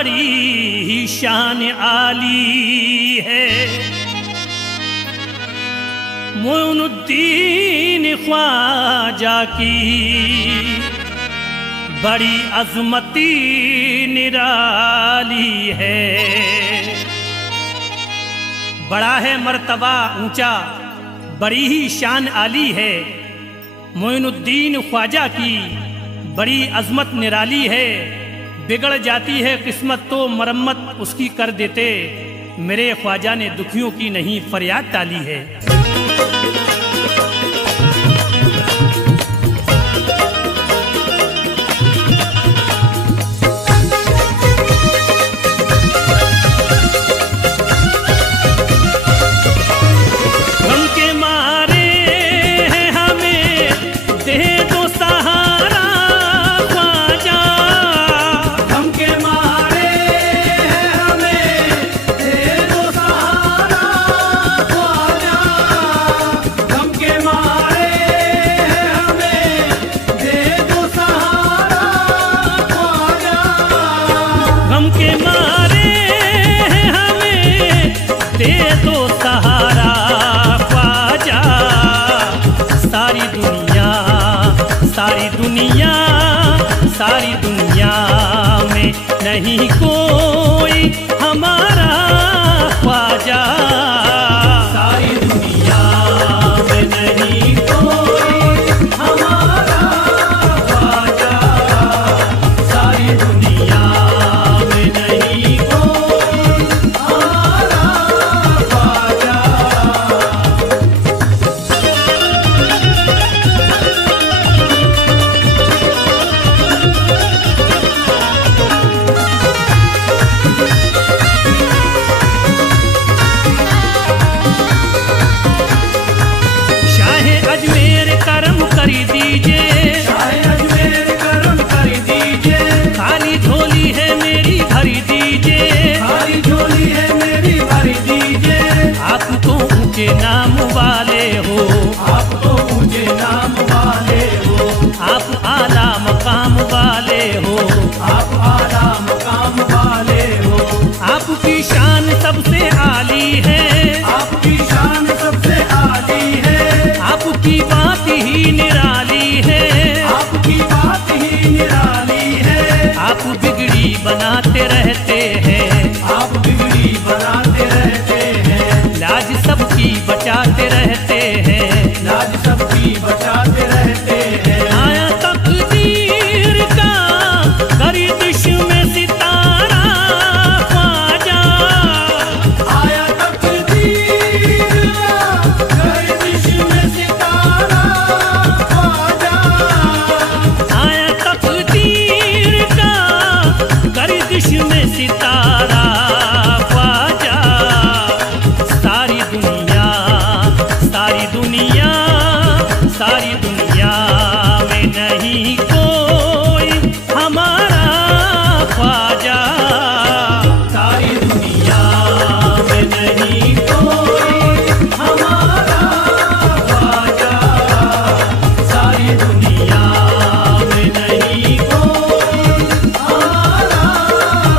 बड़ी ही शान आली है। मोइनुद्दीन ख्वाजा की बड़ी अजमती निराली है। बड़ा है मर्तबा ऊंचा, बड़ी ही शान आली है। मोइनुद्दीन ख्वाजा की बड़ी अजमत निराली है। बिगड़ जाती है किस्मत तो मरम्मत उसकी कर देते, मेरे ख्वाजा ने दुखियों की नहीं फरियाद टाली है। सारी दुनिया में नहीं कोई हमारा ख्वाजा, सारी दुनिया में नहीं कोई हमारा ख्वाजा, सारी दुनिया में नहीं कोई हमारा ख्वाजा। नाम वाले हो आप, तो ऊंचे नाम वाले हो आप, आला मकाम वाले हो आप, आला मकाम वाले हो। आपकी शान सबसे आली है, आपकी शान सबसे आली है। आपकी बात ही निराली है, आपकी बात ही निराली है। आप बिगड़ी बनाते रहते हैं, आप बिगड़ी बनाते रहते हैं। लाज सबकी बचाते रहते हैं, लाज सबकी बचाते रहते हैं। आया तकदीर का गर्दिश में सितारा ख्वाजा, आया तकदीर का गर्दिश में सितारा ख्वाजा, आया तकदीर का गर्दिश में सितारा ख्वाजा। सारी दुनिया सारी दुनिया में नहीं कोई हमारा ख्वाजा, सारी दुनिया में नहीं कोई हमारा ख्वाजा, सारी दुनिया में नहीं कोई हमारा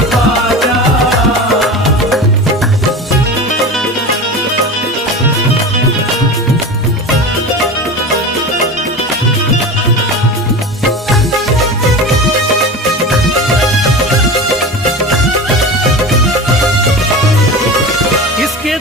ख्वाजा।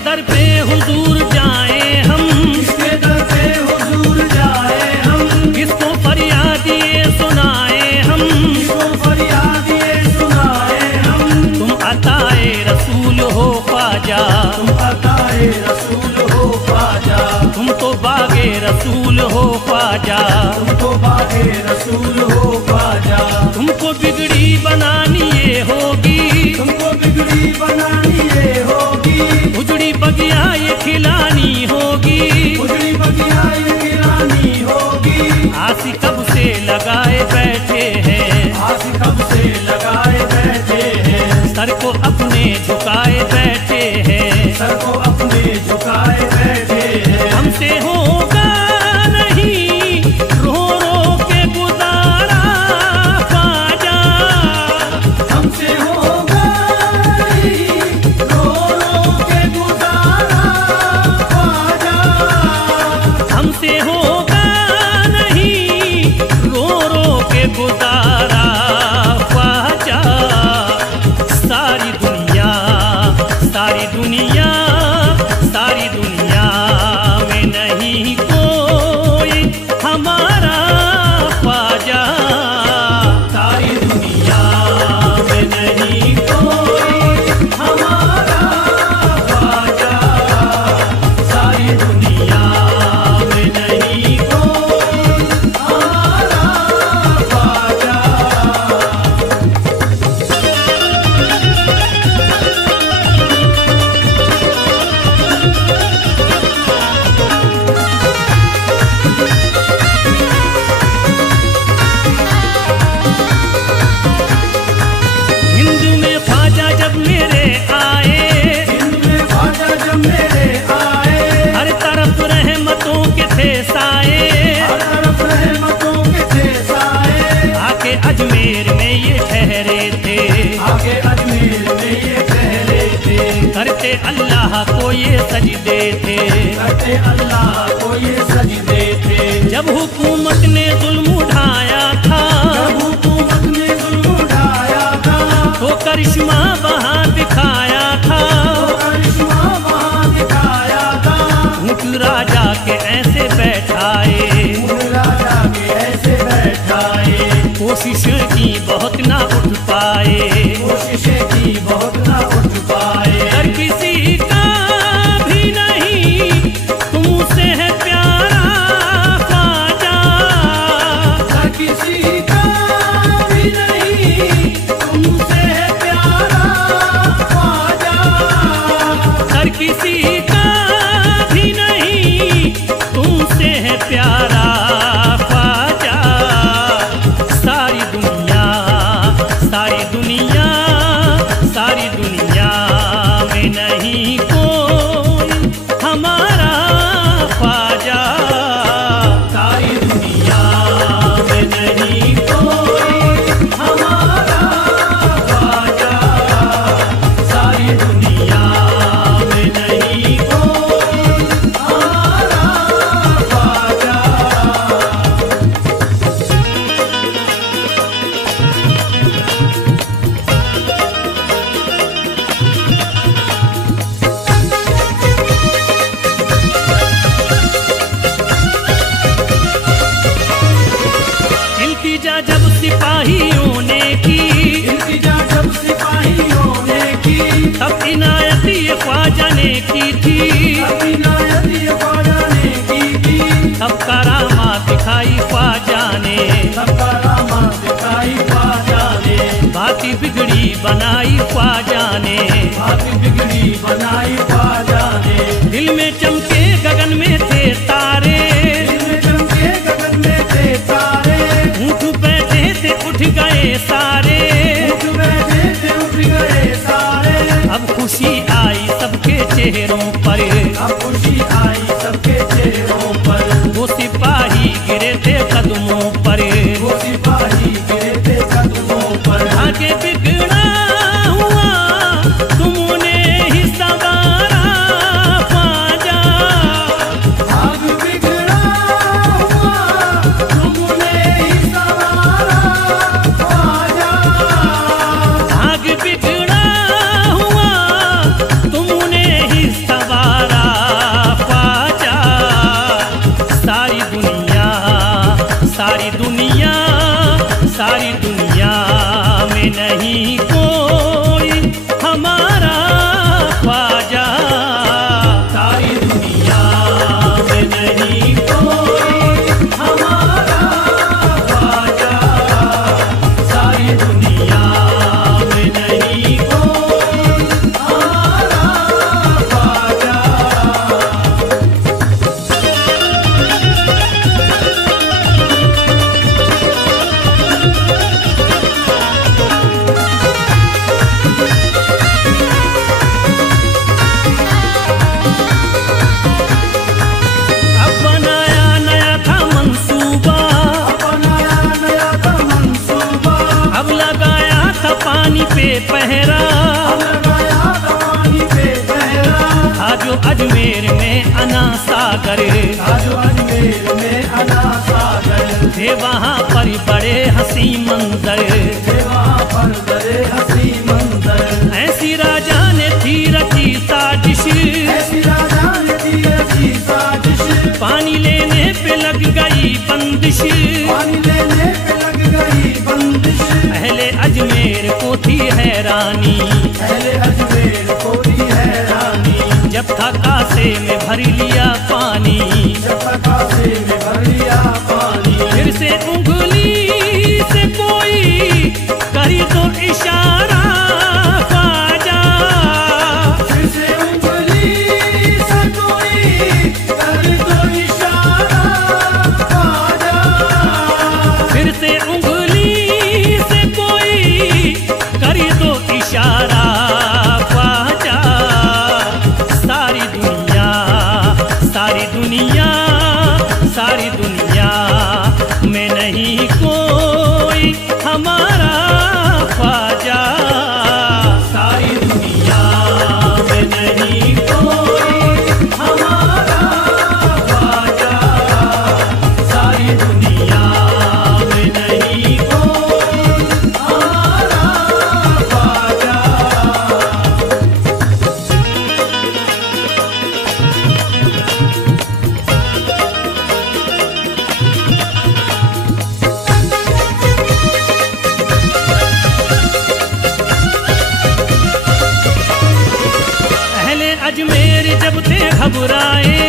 दर पे हुजूर जाए हम, किसके दर पे हुजूर जाए हम। किसको फरियाद ये सुनाए हम, किसको फरियाद ये सुनाए हम। तुम अताए रसूल हो ख्वाजा, तुम अताए रसूल हो ख्वाजा। तुम तो बागे रसूल हो ख्वाजा, तुम तो बागे रसूल हो ख्वाजा। तुमको बिगड़ी बनानी ये होगी, तुमको बिगड़ी बनानी ये होगी। उजड़ी बगिया ये खिलानी होगी, उजड़ी बगिया ये खिलानी होगी। आसी कब से लगाए बैठे हैं, आसी कब से लगाए बैठे हैं। सर को अपने झुकाए बैठे हैं, सर को अपने झुकाए बैठे हैं। हमसे होगा नहीं रो रो के गुजारा करते अल्लाह को ये सजदे थे, करते अल्लाह को ये सजदे थे। जब हुकूमत ने जुल्म उठाया था, जब हुकूमत ने जुल्म उठाया था, तो करिश्मा वहाँ दिखाया था, तो करिश्मा वहाँ दिखाया था। ऊँट राजा के ऐसे बैठाए, ऊँट राजा के ऐसे बैठाए, कोशिश की बहुत ना उठ पाए, कोशिशें की बहुत ना उठ पाए। हर किसी का भी नहीं तुमसे है प्यारा ख्वाजा, हर किसी का भी नहीं तुमसे है प्यारा ख्वाजा, हर किसी का भी नहीं तुमसे है प्यारा ख्वाजा। सारी दुनिया, सारी दुनिया, सारी दुनिया में नहीं कोई हमारा ख्वाजा, सारी दुनिया में नहीं कोई हमारा ख्वाजा, सारी दुनिया में नहीं कोई हमारा ख्वाजा। इल्तिजा जब सिपाहियों ने की, इल्तिजा जब सिपाहियों ने की, तब इनायत ये ख्वाजा ने की थी, तब इनायत ये ख्वाजा ने की थी, तब करामा दिखाई ख्वाजा ने, तब करामात दिखाई ख्वाजा ने, बाती बिगड़ी बनाई ख्वाजा ने, बात बिगड़ी बनाई ख्वाजा ने। दिल में चमके गगन में थे तारे, दिल में चमके गगन में थे तारे, ऊँट बैठे थे उठ गए सारे, उठ बैठे थे उठ गए सारे। अब खुशी आई सबके चेहरों पर, अब खुशी आई सबके चेहरों पर, वो सिपाही गिरे थे कदमों पर, वो सिपाही गिरे थे कदमों पर। आगे बिगड़ा हुआ तुमने ही संवारा ख्वाजा, आग बिगड़ा हुआ तुमने ही संवारा ख्वाजा, आग बिगड़ा हुआ तुमने ही संवारा ख्वाजा। सारी दुनिया, सारी दुनिया, सारी दुनिया में नहीं कोई हमारा ख्वाजा, सारी दुनिया में नहीं कोई हमारा ख्वाजा, सारी दुनिया में नहीं कोई हमारा ख्वाजा। अब बनाया नया था मंसूबा, अपनाया नया था मंसूबा, अब लगाया था पानी पे पहरा, अब लगाया था पानी पे पहरा। था जो अजमेर में अना सागर, आज अजमेर में अना सागर, थे वहाँ पर बड़े हंसी मंजर, थे वहाँ पर बड़े हंसी मंजर। ऐसी राजा ने थी रची साजिश, ऐसी राजा ने दी रची साजिश, पानी लेने पे लग गई बंदिश, पानी लेने पे लग गई बंदिश। पहले अजमेर को थी हैरानी, पहले अजमेर को दी हैरानी, जब था कासे में भर लिया पानी, जब तक कासे में भर लिया पानी। फिर से उंगली से कोई करी तो इशारा ख्वाजा, फिर से उंगली से कोई कर दो इशारा ख्वाजा, फिर से उंगली से कोई करी तो इशारा ख्वाजा। सारी दुनिया, सारी नहीं कोई हमारा ख्वाजा, सारी दुनिया में नहीं कोई हमारा ख्वाजा। अजमेर जब थे घबराए,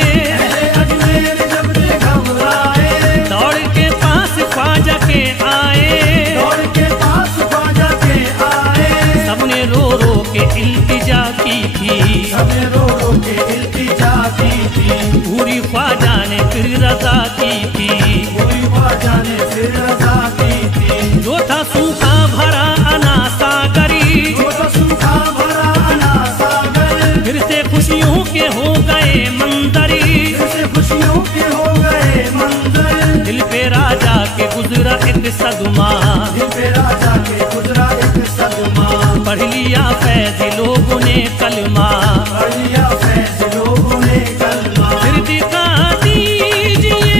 अजमेर जब थे घबराए, दौड़ के पास ख्वाजा के आए, दौड़ के पास ख्वाजा के आए। सबने रो रो के इल्तिजा की थी, सबने रो रो के इल्तिजा की थी। पूरी ख्वाजा ने फिर रजा की थी, पूरी ख्वाजा ने फिर रजा की थी। जो था सूखा भरा अना सागरी, जो था सूखा भरा अना सागर, फिर से खुशियों के हो गए मंजरी, फिर से खुशियों के हो गए मंजर। दिल पे राजा के गुजरा एक सदमा, दिल पे राजा के गुजरा एक सदमा। पढ़ लिया फैज लोगों ने कलमा, पढ़ लिया फैज लोगों ने कलमा। फिर दिखा दीजिए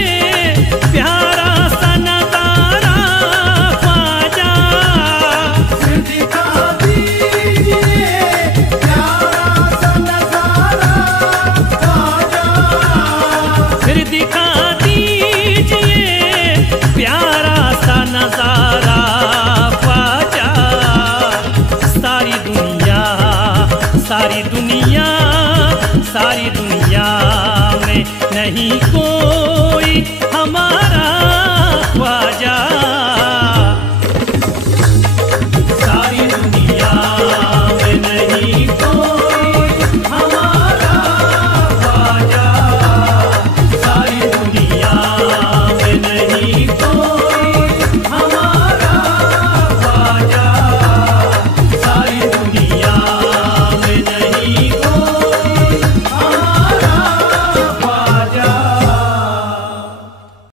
प्यारा सा नजारा ख्वाजा, फिर दिखा दीजिए प्यारा सा नजारा ख्वाजा। फिर दिखा दीजिए प्यारा सा नजारा ख्वाजा। सारी दुनिया, सारी दुनिया, सारी दुनिया में नहीं कोई